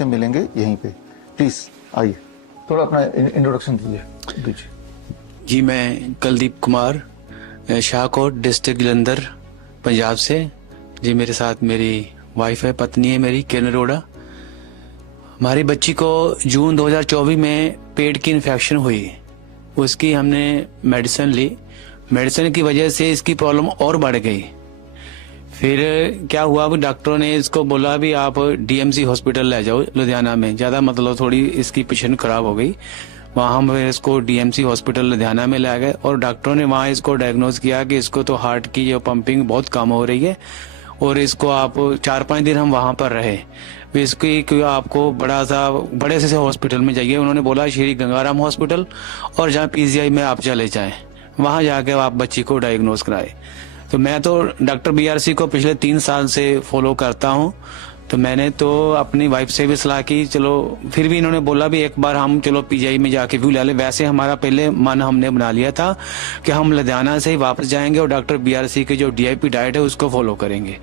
से मिलेंगे यहीं पे। प्लीज आइए, थोड़ा अपना इंट्रोडक्शन दीजिए। जी, मैं कुलदीप कुमार, शाहकोट डिस्ट्रिक्ट जलंधर, पंजाब से। जी, मेरे साथ मेरी वाइफ है, पत्नी है मेरी, किरण अरोड़ा। हमारी बच्ची को जून 2024 में पेट की इन्फेक्शन हुई। उसकी हमने मेडिसिन ली, मेडिसिन की वजह से इसकी प्रॉब्लम और बढ़ गई। फिर क्या हुआ, डॉक्टरों ने इसको बोला भी आप डीएमसी हॉस्पिटल ले जाओ लुधियाना में, ज़्यादा मतलब थोड़ी इसकी पोजीशन खराब हो गई। वहाँ हम इसको डीएमसी हॉस्पिटल लुधियाना में ले गए और डॉक्टरों ने वहाँ इसको डायग्नोज किया कि इसको तो हार्ट की जो पंपिंग बहुत कम हो रही है और इसको आप 4-5 दिन हम वहाँ पर रहे। इसकी आपको बड़े से हॉस्पिटल में जाइए। उन्होंने बोला श्री गंगाराम हॉस्पिटल और जहाँ पीजीआई में आप चले जाएं, वहाँ जाके आप बच्ची को डायग्नोज कराए। तो मैं तो डॉक्टर बीआरसी को पिछले 3 साल से फॉलो करता हूँ। तो मैंने तो अपनी वाइफ से भी सलाह की, चलो फिर भी इन्होंने बोला भी एक बार हम चलो पीजीआई में जाके व्यू ले ले। वैसे हमारा पहले मन हमने बना लिया था कि हम लुधियाना से ही वापस जाएंगे और डॉक्टर बीआरसी के जो डीआईपी डाइट है उसको फॉलो करेंगे,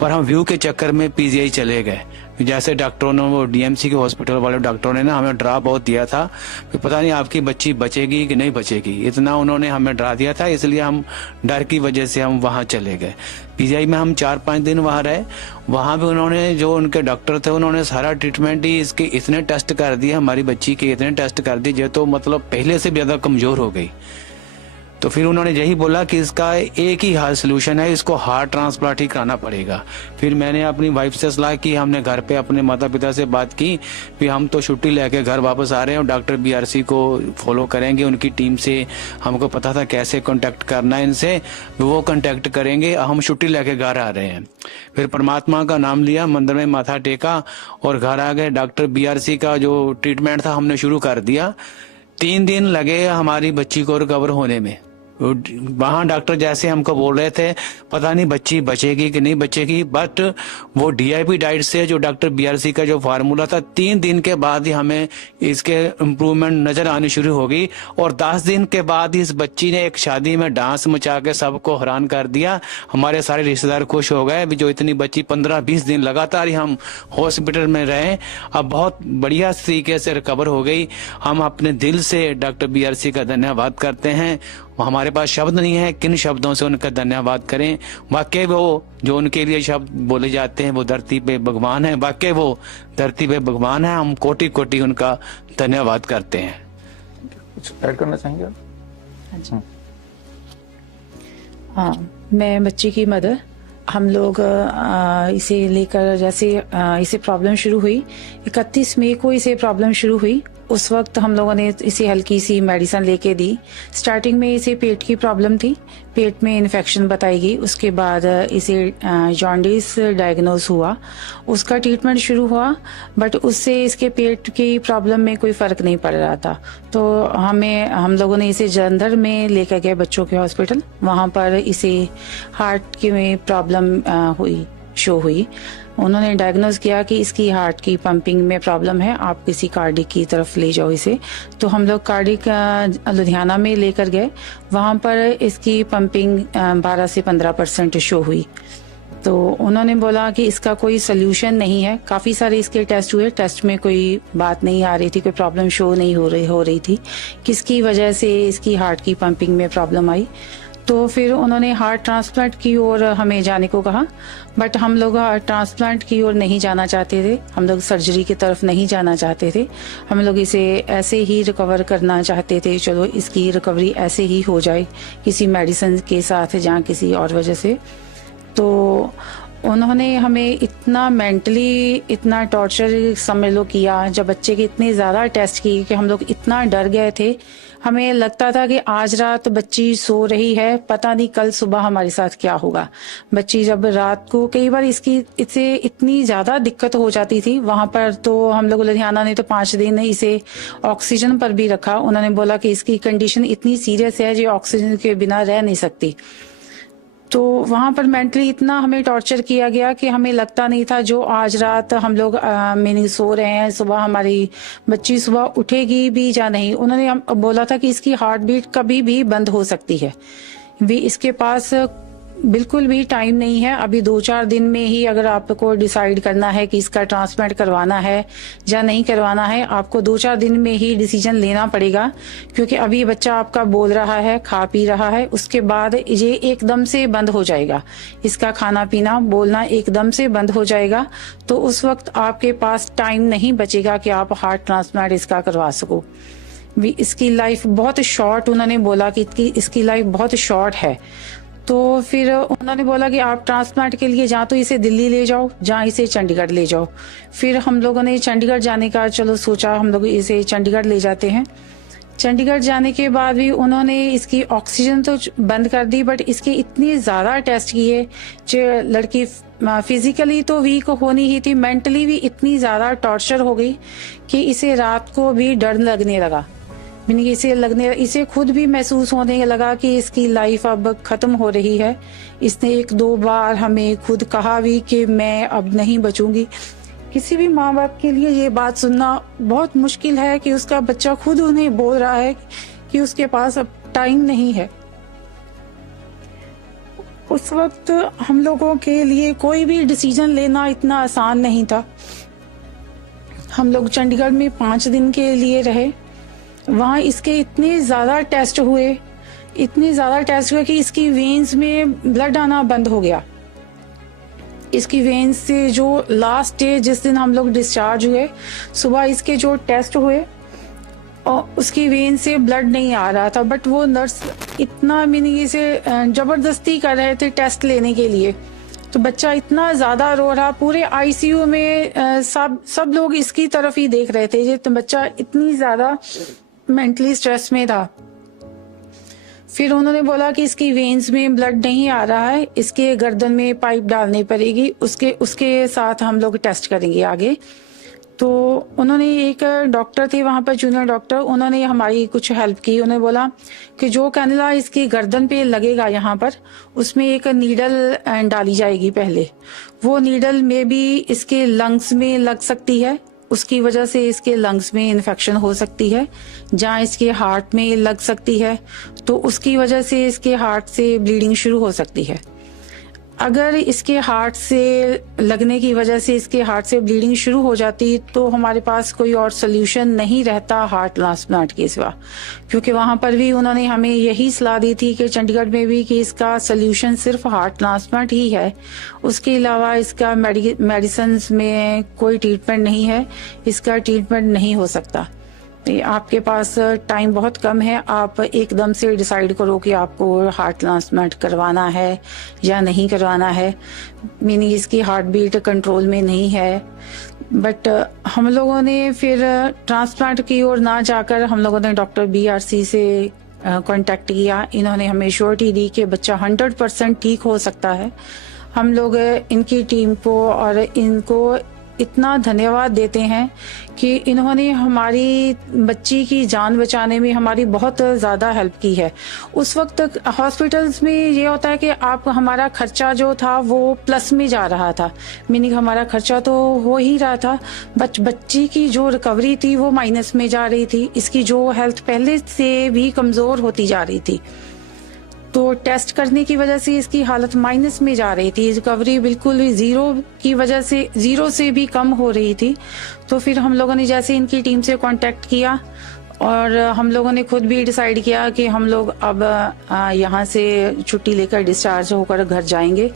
पर हम व्यू के चक्कर में पीजीआई चले गए। जैसे डॉक्टरों ने, वो डीएमसी के हॉस्पिटल वाले डॉक्टरों ने ना हमें डरा बहुत दिया था कि पता नहीं आपकी बच्ची बचेगी कि नहीं बचेगी, इतना उन्होंने हमें डरा दिया था। इसलिए हम डर की वजह से हम वहाँ चले गए। पीजीआई में हम 4-5 दिन वहाँ रहे। वहाँ भी उन्होंने, जो उनके डॉक्टर थे, उन्होंने सारा ट्रीटमेंट ही इसके इतने टेस्ट कर दिए, हमारी बच्ची के इतने टेस्ट कर दिए जो तो मतलब पहले से भी ज़्यादा कमज़ोर हो गई। तो फिर उन्होंने यही बोला कि इसका एक ही हाल सोल्यूशन है, इसको हार्ट ट्रांसप्लांट ही कराना पड़ेगा। फिर मैंने अपनी वाइफ से सलाह की, हमने घर पे अपने माता पिता से बात की कि हम तो छुट्टी लेके घर वापस आ रहे हैं और डॉक्टर बीआरसी को फॉलो करेंगे। उनकी टीम से हमको पता था कैसे कांटेक्ट करना है इनसे, वो कांटेक्ट करेंगे। हम छुट्टी लेके घर आ रहे हैं। फिर परमात्मा का नाम लिया, मंदिर में माथा टेका और घर आ गए। डॉक्टर बीआरसी का जो ट्रीटमेंट था हमने शुरू कर दिया। 3 दिन लगे हमारी बच्ची को रिकवर होने में। वहाँ डॉक्टर जैसे हमको बोल रहे थे पता नहीं बच्ची बचेगी कि नहीं बचेगी, बट वो डीआईपी डाइट से जो डॉक्टर बीआरसी का जो फार्मूला था, 3 दिन के बाद ही हमें इसके इम्प्रूवमेंट नजर आनी शुरू हो गई। और 10 दिन के बाद इस बच्ची ने एक शादी में डांस मचा के सबको हैरान कर दिया। हमारे सारे रिश्तेदार खुश हो गए। जो इतनी बच्ची 15-20 दिन लगातार ही हम हॉस्पिटल में रहे, अब बहुत बढ़िया तरीके से रिकवर हो गई। हम अपने दिल से डॉक्टर बीआरसी का धन्यवाद करते हैं। हमारे पास शब्द नहीं है किन शब्दों से उनका धन्यवाद करें। वाकई वो जो उनके लिए शब्द बोले जाते हैं, वो धरती पे भगवान है। वाकई वो धरती पे भगवान है। हम कोटि कोटि उनका धन्यवाद करते हैं। कुछ ऐड करना चाहेंगे आप? अच्छा, हाँ, मैं बच्ची की मदर। हम लोग इसे लेकर, जैसे इसे प्रॉब्लम शुरू हुई 31 मई को इसे प्रॉब्लम शुरू हुई, उस वक्त हम लोगों ने इसे हल्की सी मेडिसिन लेके दी। स्टार्टिंग में इसे पेट की प्रॉब्लम थी, पेट में इन्फेक्शन बताई गई। उसके बाद इसे जॉन्डिस डायग्नोज हुआ, उसका ट्रीटमेंट शुरू हुआ, बट उससे इसके पेट की प्रॉब्लम में कोई फ़र्क नहीं पड़ रहा था। तो हम लोगों ने इसे जलंधर में लेकर गए बच्चों के हॉस्पिटल। वहाँ पर इसे हार्ट की में प्रॉब्लम शो हुई। उन्होंने डायग्नोज किया कि इसकी हार्ट की पंपिंग में प्रॉब्लम है, आप किसी कार्डिक की तरफ ले जाओ इसे। तो हम लोग कार्डिक लुधियाना में लेकर गए। वहाँ पर इसकी पंपिंग 12 से 15% शो हुई। तो उन्होंने बोला कि इसका कोई सोल्यूशन नहीं है। काफ़ी सारे इसके टेस्ट हुए, टेस्ट में कोई बात नहीं आ रही थी, कोई प्रॉब्लम शो नहीं हो रही थी, किसकी वजह से इसकी हार्ट की पंपिंग में प्रॉब्लम आई। तो फिर उन्होंने हार्ट ट्रांसप्लांट की ओर हमें जाने को कहा, बट हम लोग हार्ट ट्रांसप्लांट की ओर नहीं जाना चाहते थे। हम लोग सर्जरी की तरफ नहीं जाना चाहते थे। हम लोग इसे ऐसे ही रिकवर करना चाहते थे, चलो इसकी रिकवरी ऐसे ही हो जाए किसी मेडिसिन के साथ या किसी और वजह से। तो उन्होंने हमें इतना मेंटली इतना टॉर्चर समझ लो किया, जब बच्चे के इतने ज़्यादा टेस्ट किए कि हम लोग इतना डर गए थे। हमें लगता था कि आज रात बच्ची सो रही है, पता नहीं कल सुबह हमारे साथ क्या होगा। बच्ची जब रात को, कई बार इससे इतनी ज़्यादा दिक्कत हो जाती थी वहाँ पर। तो हम लोग लुधियाना ने तो 5 दिन इसे ऑक्सीजन पर भी रखा। उन्होंने बोला कि इसकी कंडीशन इतनी सीरियस है जो ऑक्सीजन के बिना रह नहीं सकती। तो वहाँ पर मेंटली इतना हमें टॉर्चर किया गया कि हमें लगता नहीं था जो आज रात हम लोग मीनिंग सो रहे हैं, सुबह हमारी बच्ची सुबह उठेगी भी या नहीं। उन्होंने बोला था कि इसकी हार्ट बीट कभी भी बंद हो सकती है। भी इसके पास बिल्कुल भी टाइम नहीं है। अभी 2-4 दिन में ही अगर आपको डिसाइड करना है कि इसका ट्रांसप्लांट करवाना है या नहीं करवाना है, आपको 2-4 दिन में ही डिसीजन लेना पड़ेगा, क्योंकि अभी बच्चा आपका बोल रहा है, खा पी रहा है, उसके बाद ये एकदम से बंद हो जाएगा। इसका खाना पीना बोलना एकदम से बंद हो जाएगा, तो उस वक्त आपके पास टाइम नहीं बचेगा कि आप हार्ट ट्रांसप्लांट इसका करवा सको। इसकी लाइफ बहुत शॉर्ट, उन्होंने बोला कि इसकी लाइफ बहुत शॉर्ट है। तो फिर उन्होंने बोला कि आप ट्रांसप्लांट के लिए जहाँ तो इसे दिल्ली ले जाओ, जहाँ इसे चंडीगढ़ ले जाओ। फिर हम लोगों ने चंडीगढ़ जाने का चलो सोचा, हम लोग इसे चंडीगढ़ ले जाते हैं। चंडीगढ़ जाने के बाद भी उन्होंने इसकी ऑक्सीजन तो बंद कर दी, बट इसके इतने ज्यादा टेस्ट किए जो लड़की फिजिकली तो वीक होनी ही थी, मेंटली भी इतनी ज्यादा टॉर्चर हो गई कि इसे रात को भी डर लगने लगा। इसे खुद भी महसूस होने लगा कि इसकी लाइफ अब खत्म हो रही है। इसने 1-2 बार हमें खुद कहा भी कि मैं अब नहीं बचूंगी। किसी भी माँ बाप के लिए ये बात सुनना बहुत मुश्किल है कि उसका बच्चा खुद उन्हें बोल रहा है कि उसके पास अब टाइम नहीं है। उस वक्त हम लोगों के लिए कोई भी डिसीजन लेना इतना आसान नहीं था। हम लोग चंडीगढ़ में 5 दिन के लिए रहे। वहाँ इसके इतने ज्यादा टेस्ट हुए कि इसकी वेन्स में ब्लड आना बंद हो गया। इसकी वेन्स से जो लास्ट डे जिस दिन हम लोग डिस्चार्ज हुए, सुबह इसके जो टेस्ट हुए और उसकी वेन से ब्लड नहीं आ रहा था, बट वो नर्स इतना इसे जबरदस्ती कर रहे थे टेस्ट लेने के लिए। तो बच्चा इतना ज्यादा रो रहा, पूरे आईसीयू में सब लोग इसकी तरफ ही देख रहे थे। तो बच्चा इतनी ज्यादा मेंटली स्ट्रेस में था। फिर उन्होंने बोला कि इसकी वेन्स में ब्लड नहीं आ रहा है, इसके गर्दन में पाइप डालनी पड़ेगी, उसके साथ हम लोग टेस्ट करेंगे आगे। तो उन्होंने एक डॉक्टर थे वहां पर, जूनियर डॉक्टर, उन्होंने हमारी कुछ हेल्प की। उन्होंने बोला कि जो कैनुला इसकी गर्दन पे लगेगा यहाँ पर, उसमें एक नीडल डाली जाएगी पहले। वो नीडल में भी इसके लंग्स में लग सकती है, उसकी वजह से इसके लंग्स में इन्फेक्शन हो सकती है। जहाँ इसके हार्ट में लग सकती है तो उसकी वजह से इसके हार्ट से ब्लीडिंग शुरू हो सकती है। अगर इसके हार्ट से लगने की वजह से इसके हार्ट से ब्लीडिंग शुरू हो जाती तो हमारे पास कोई और सोल्यूशन नहीं रहता हार्ट ट्रांसप्लांट के सिवा, क्योंकि वहां पर भी उन्होंने हमें यही सलाह दी थी कि चंडीगढ़ में भी कि इसका सोल्यूशन सिर्फ हार्ट ट्रांसप्लांट ही है, उसके अलावा इसका मेडिसिन में कोई ट्रीटमेंट नहीं है, इसका ट्रीटमेंट नहीं हो सकता। आपके पास टाइम बहुत कम है, आप एकदम से डिसाइड करो कि आपको हार्ट ट्रांसप्लांट करवाना है या नहीं करवाना है। मीनिंग इसकी हार्ट बीट कंट्रोल में नहीं है। बट हम लोगों ने फिर ट्रांसप्लांट की ओर ना जाकर हम लोगों ने डॉक्टर BRC से कांटेक्ट किया। इन्होंने हमें श्योरिटी दी कि बच्चा 100% ठीक हो सकता है। हम लोग इनकी टीम को और इनको इतना धन्यवाद देते हैं कि इन्होंने हमारी बच्ची की जान बचाने में हमारी बहुत ज़्यादा हेल्प की है। उस वक्त हॉस्पिटल्स में ये होता है कि आप हमारा खर्चा जो था वो प्लस में जा रहा था, मीनिंग हमारा खर्चा तो हो ही रहा था, बच्ची की जो रिकवरी थी वो माइनस में जा रही थी। इसकी जो हेल्थ पहले से भी कमज़ोर होती जा रही थी, तो टेस्ट करने की वजह से इसकी हालत माइनस में जा रही थी। रिकवरी बिल्कुल जीरो से भी कम हो रही थी। तो फिर हम लोगों ने जैसे इनकी टीम से कांटेक्ट किया और हम लोगों ने खुद भी डिसाइड किया कि हम लोग अब यहाँ से छुट्टी लेकर डिस्चार्ज होकर घर जाएंगे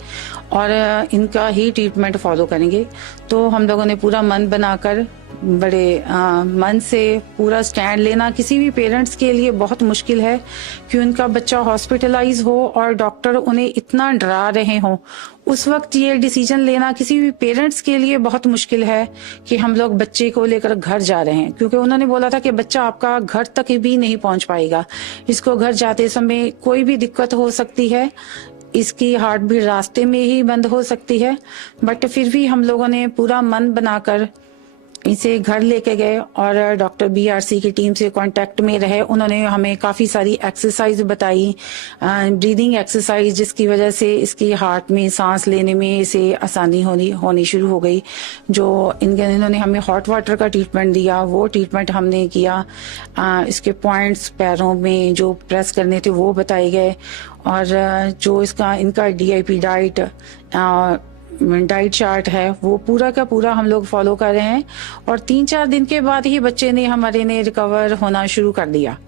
और इनका ही ट्रीटमेंट फॉलो करेंगे। तो हम लोगों ने पूरा मन बनाकर बड़े मन से पूरा स्टैंड लेना किसी भी पेरेंट्स के लिए बहुत मुश्किल है कि उनका बच्चा हॉस्पिटलाइज हो और डॉक्टर उन्हें इतना डरा रहे हों। उस वक्त ये डिसीजन लेना किसी भी पेरेंट्स के लिए बहुत मुश्किल है कि हम लोग बच्चे को लेकर घर जा रहे हैं, क्योंकि उन्होंने बोला था कि बच्चा आपका घर तक भी नहीं पहुंच पाएगा, इसको घर जाते समय कोई भी दिक्कत हो सकती है, इसकी हार्ट भी रास्ते में ही बंद हो सकती है। बट फिर भी हम लोगों ने पूरा मन बनाकर इसे घर लेके गए और डॉक्टर BRC की टीम से कांटेक्ट में रहे। उन्होंने हमें काफ़ी सारी एक्सरसाइज बताई, ब्रीदिंग एक्सरसाइज, जिसकी वजह से इसकी हार्ट में सांस लेने में इसे आसानी होनी शुरू हो गई। जो इन्होंने हमें हॉट वाटर का ट्रीटमेंट दिया, वो ट्रीटमेंट हमने किया। इसके पॉइंट्स पैरों में जो प्रेस करने थे वो बताए गए, और जो इनका DIP डाइट चार्ट है वो पूरा का पूरा हम लोग फॉलो कर रहे हैं। और 3-4 दिन के बाद ही बच्चे ने हमारे ने रिकवर होना शुरू कर दिया।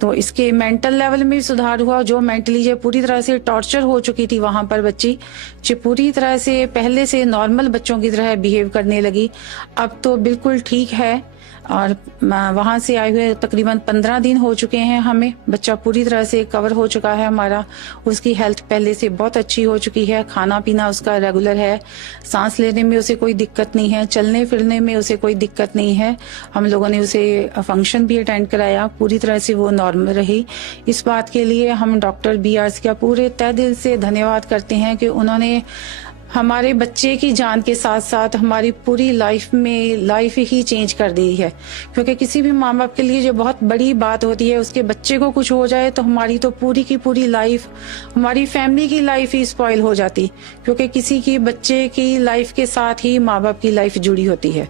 तो इसके मेंटल लेवल में भी सुधार हुआ। जो मेंटली जो पूरी तरह से टॉर्चर हो चुकी थी वहां पर बच्ची, जो पूरी तरह से पहले से नॉर्मल बच्चों की तरह बिहेव करने लगी, अब तो बिल्कुल ठीक है। और वहां से आए हुए तकरीबन 15 दिन हो चुके हैं हमें। बच्चा पूरी तरह से कवर हो चुका है हमारा। उसकी हेल्थ पहले से बहुत अच्छी हो चुकी है। खाना पीना उसका रेगुलर है। सांस लेने में उसे कोई दिक्कत नहीं है। चलने फिरने में उसे कोई दिक्कत नहीं है। हम लोगों ने उसे फंक्शन भी अटेंड कराया, पूरी तरह से वो नॉर्मल रही। इस बात के लिए हम डॉक्टर BRC का पूरे तहे दिल से धन्यवाद करते हैं कि उन्होंने हमारे बच्चे की जान के साथ साथ हमारी पूरी लाइफ ही चेंज कर दी है। क्योंकि किसी भी माँ बाप के लिए जो बहुत बड़ी बात होती है, उसके बच्चे को कुछ हो जाए तो हमारी तो पूरी की पूरी लाइफ, हमारी फैमिली की लाइफ ही स्पॉइल हो जाती। क्योंकि किसी की बच्चे की लाइफ के साथ ही माँ बाप की लाइफ जुड़ी होती है।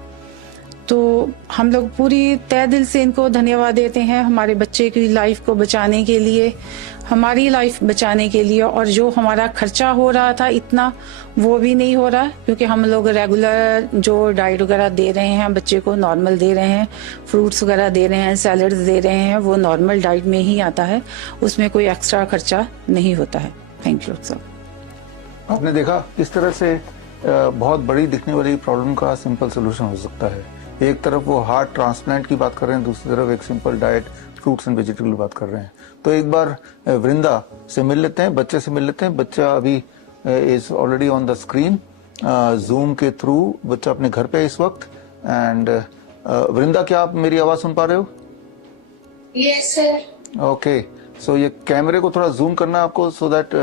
तो हम लोग पूरी तहे दिल से इनको धन्यवाद देते हैं, हमारे बच्चे की लाइफ को बचाने के लिए, हमारी लाइफ बचाने के लिए। और जो हमारा खर्चा हो रहा था इतना, वो भी नहीं हो रहा, क्योंकि हम लोग रेगुलर जो डाइट वगैरह दे रहे हैं बच्चे को, नॉर्मल दे रहे हैं, फ्रूट्स वगैरह दे रहे हैं, सैलड्स दे रहे हैं, वो नॉर्मल डाइट में ही आता है। उसमें कोई एक्स्ट्रा खर्चा नहीं होता है। Thank you sir. आपने देखा किस तरह से बहुत बड़ी दिखने वाली प्रॉब्लम का सिंपल सोल्यूशन हो सकता है। एक तरफ वो हार्ट ट्रांसप्लांट की बात कर रहे हैं, दूसरी तरफ एक simple diet, fruits and vegetable की बात कर रहे हैं। तो एक बार वृंदा से मिल लेते हैं, बच्चे से मिल लेते हैं। बच्चा अभी is already on the screen, zoom के थ्रू बच्चा अपने घर पे है इस वक्त। एंड वृंदा, क्या आप मेरी आवाज सुन पा रहे हो? Yes sir. ओके, सो ये कैमरे को थोड़ा जूम करना है आपको, so that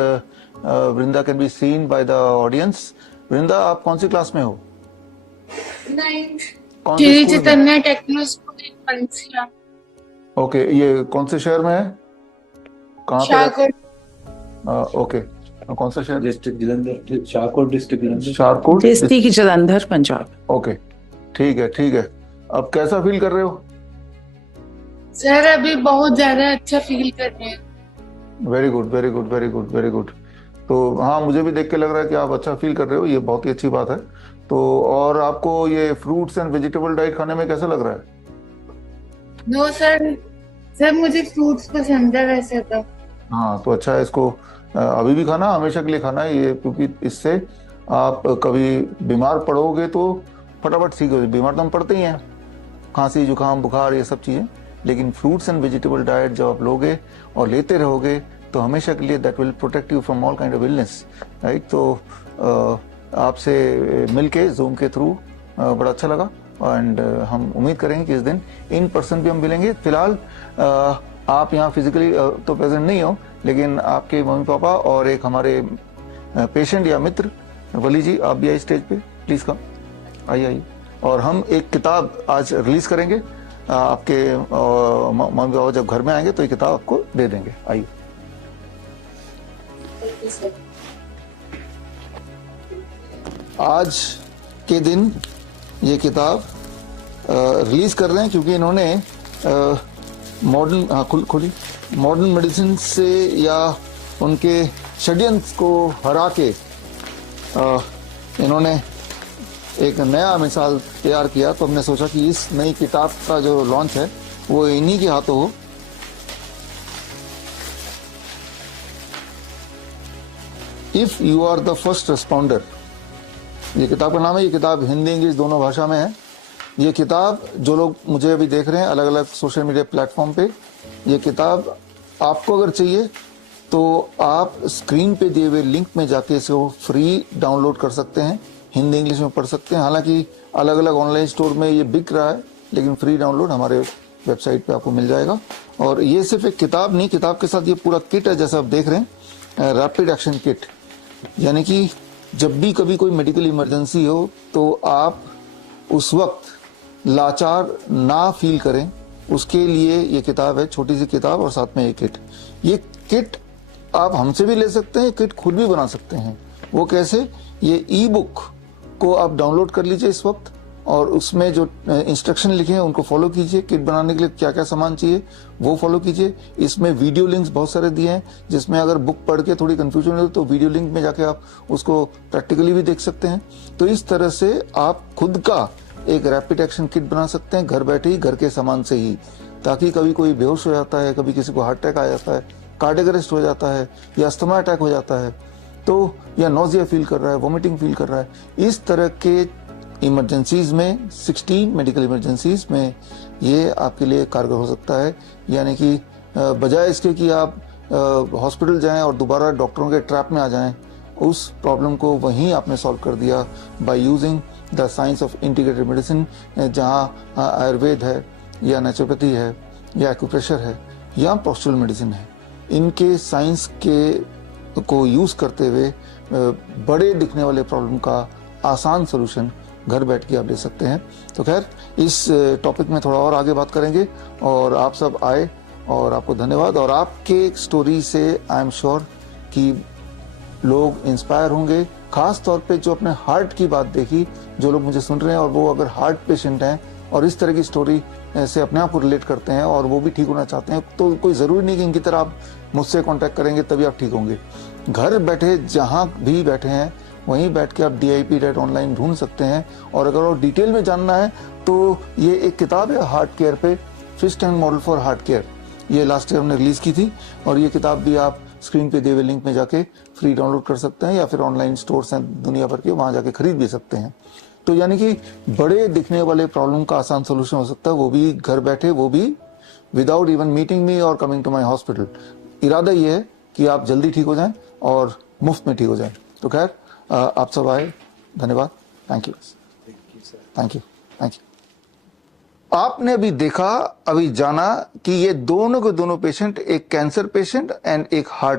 Vrinda can be seen by the audience. Vrinda, आप कौन सी क्लास में हो? 9th। कौन से श्री स्कूल में? चैतन्य टेक्नो स्कूल पंसिया। ओके, ये कौन से शहर में है? कहाँ पे? शाहकोट। ओके, कौन सा शहर? District Jalandhar, Shahkot district Jalandhar. Shahkot district Jalandhar, Punjab. Okay, ठीक है ठीक है। अब कैसा फील कर रहे हो? सर अभी बहुत ज्यादा अच्छा फील कर रहे हैं। Very good very good very good very good. तो हाँ, मुझे भी देख के लग रहा है कि आप अच्छा फील कर रहे हो, ये बहुत ही अच्छी बात है। तो और आपको ये फ्रूट्स एंड वेजिटेबल डाइट खाने में कैसा लग रहा है? नो सर, सर मुझे फ्रूट्स पसंद है वैसे तो। हाँ, तो अच्छा है, इसको अभी भी खाना, हमेशा के लिए खाना है ये, क्योंकि इससे आप कभी बीमार पड़ोगे तो फटाफट ठीक हो। बीमार तो हम पड़ते ही हैं, खांसी जुकाम बुखार ये सब चीजें, लेकिन फ्रूट्स एंड वेजिटेबल डाइट जब आप लोगे और लेते रहोगे तो हमेशा के लिए that will protect you from all kind of illness, right. तो आपसे मिलके जूम के थ्रू बड़ा अच्छा लगा। एंड हम उम्मीद करेंगे कि इस दिन इन पर्सन भी हम मिलेंगे। फिलहाल आप यहाँ फिजिकली तो प्रेजेंट नहीं हो, लेकिन आपके मम्मी पापा और एक हमारे पेशेंट या मित्र वली जी, आप भी आइए स्टेज पे, प्लीज कम, आइए आइए। और हम एक किताब आज रिलीज करेंगे, आपके मम्मी पापा जब घर में आएंगे तो ये किताब आपको दे देंगे। आइए। आज के दिन ये किताब रिलीज कर रहे हैं क्योंकि इन्होंने मॉडर्न मेडिसिन से या उनके षड्यंत्र को हरा के इन्होंने एक नया मिसाल तैयार किया। तो हमने सोचा कि इस नई किताब का जो लॉन्च है वो इन्हीं के हाथों हो। If you are the first responder, ये किताब का नाम है। ये किताब हिंदी इंग्लिश दोनों भाषा में है। ये किताब जो लोग मुझे अभी देख रहे हैं अलग अलग सोशल मीडिया प्लेटफॉर्म पे, ये किताब आपको अगर चाहिए तो आप स्क्रीन पे दिए हुए लिंक में जाके इसको फ्री डाउनलोड कर सकते हैं, हिंदी इंग्लिश में पढ़ सकते हैं। हालांकि अलग अलग ऑनलाइन स्टोर में ये बिक रहा है, लेकिन फ्री डाउनलोड हमारे वेबसाइट पे आपको मिल जाएगा। और ये सिर्फ एक किताब नहीं, किताब के साथ ये पूरा किट है, जैसा आप देख रहे हैं, रैपिड एक्शन किट। यानी कि जब भी कभी कोई मेडिकल इमरजेंसी हो तो आप उस वक्त लाचार ना फील करें उसके लिए ये किताब है, छोटी सी किताब और साथ में एक किट। ये किट आप हमसे भी ले सकते हैं, किट खुद भी बना सकते हैं। वो कैसे? ये ई बुक को आप डाउनलोड कर लीजिए इस वक्त और उसमें जो इंस्ट्रक्शन लिखे हैं उनको फॉलो कीजिए। किट बनाने के लिए क्या क्या सामान चाहिए वो फॉलो कीजिए। इसमें वीडियो लिंक्स बहुत सारे दिए हैं जिसमें अगर बुक पढ़ के थोड़ी कंफ्यूजन हो तो वीडियो लिंक में जाके आप उसको प्रैक्टिकली भी देख सकते हैं। तो इस तरह से आप खुद का एक रैपिड एक्शन किट बना सकते हैं घर बैठे ही, घर के सामान से ही, ताकि कभी कोई बेहोश हो जाता है, कभी किसी को हार्ट अटैक आ जाता है, कार्डियक अरेस्ट हो जाता है या अस्थमा अटैक हो जाता है, तो या नोजिया फील कर रहा है, वोमिटिंग फील कर रहा है, इस तरह के इमरजेंसीज में 16 मेडिकल इमरजेंसीज में ये आपके लिए कारगर हो सकता है। यानी कि बजाय इसके कि आप हॉस्पिटल जाएं और दोबारा डॉक्टरों के ट्रैप में आ जाएं, उस प्रॉब्लम को वहीं आपने सॉल्व कर दिया by using the science of integrated medicine, जहाँ आयुर्वेद है या नेचुरोपैथी है या एक्यूप्रेशर है या पोस्चरल मेडिसिन है। इनके साइंस के को यूज करते हुए बड़े दिखने वाले प्रॉब्लम का आसान सोल्यूशन घर बैठ के आप ले सकते हैं। तो खैर, इस टॉपिक में थोड़ा और आगे बात करेंगे और आप सब आए और आपको धन्यवाद। और आपके स्टोरी से आई एम श्योर कि लोग इंस्पायर होंगे, खास तौर पे जो अपने हार्ट की बात देखी, जो लोग मुझे सुन रहे हैं और वो अगर हार्ट पेशेंट हैं और इस तरह की स्टोरी से अपने आप को रिलेट करते हैं और वो भी ठीक होना चाहते हैं, तो कोई ज़रूरी नहीं कि इनकी तरह आप मुझसे कांटेक्ट करेंगे तभी आप ठीक होंगे। घर बैठे जहाँ भी बैठे हैं वहीं बैठ के आप DIP ऑनलाइन ढूंढ सकते हैं। और अगर और डिटेल में जानना है तो ये एक किताब है हार्ट केयर पे, fist and model for heart care, ये लास्ट ईयर हमने रिलीज की थी और ये किताब भी आप स्क्रीन पे दिए हुए लिंक में जाके फ्री डाउनलोड कर सकते हैं या फिर ऑनलाइन स्टोर्स हैं दुनिया भर के, वहां जाके खरीद भी सकते हैं। तो यानी कि बड़े दिखने वाले प्रॉब्लम का आसान सोल्यूशन हो सकता है, वो भी घर बैठे, वो भी विदाउट इवन मीटिंग मी और कमिंग टू माई हॉस्पिटल। इरादा ये है कि आप जल्दी ठीक हो जाएं और मुफ्त में ठीक हो जाएं। तो खैर, आप सब आए, धन्यवाद, thank you, thank you, thank you. आपने अभी देखा, अभी जाना कि ये दोनों के दोनों पेशेंट, एक कैंसर पेशेंट एंड एक हार्ट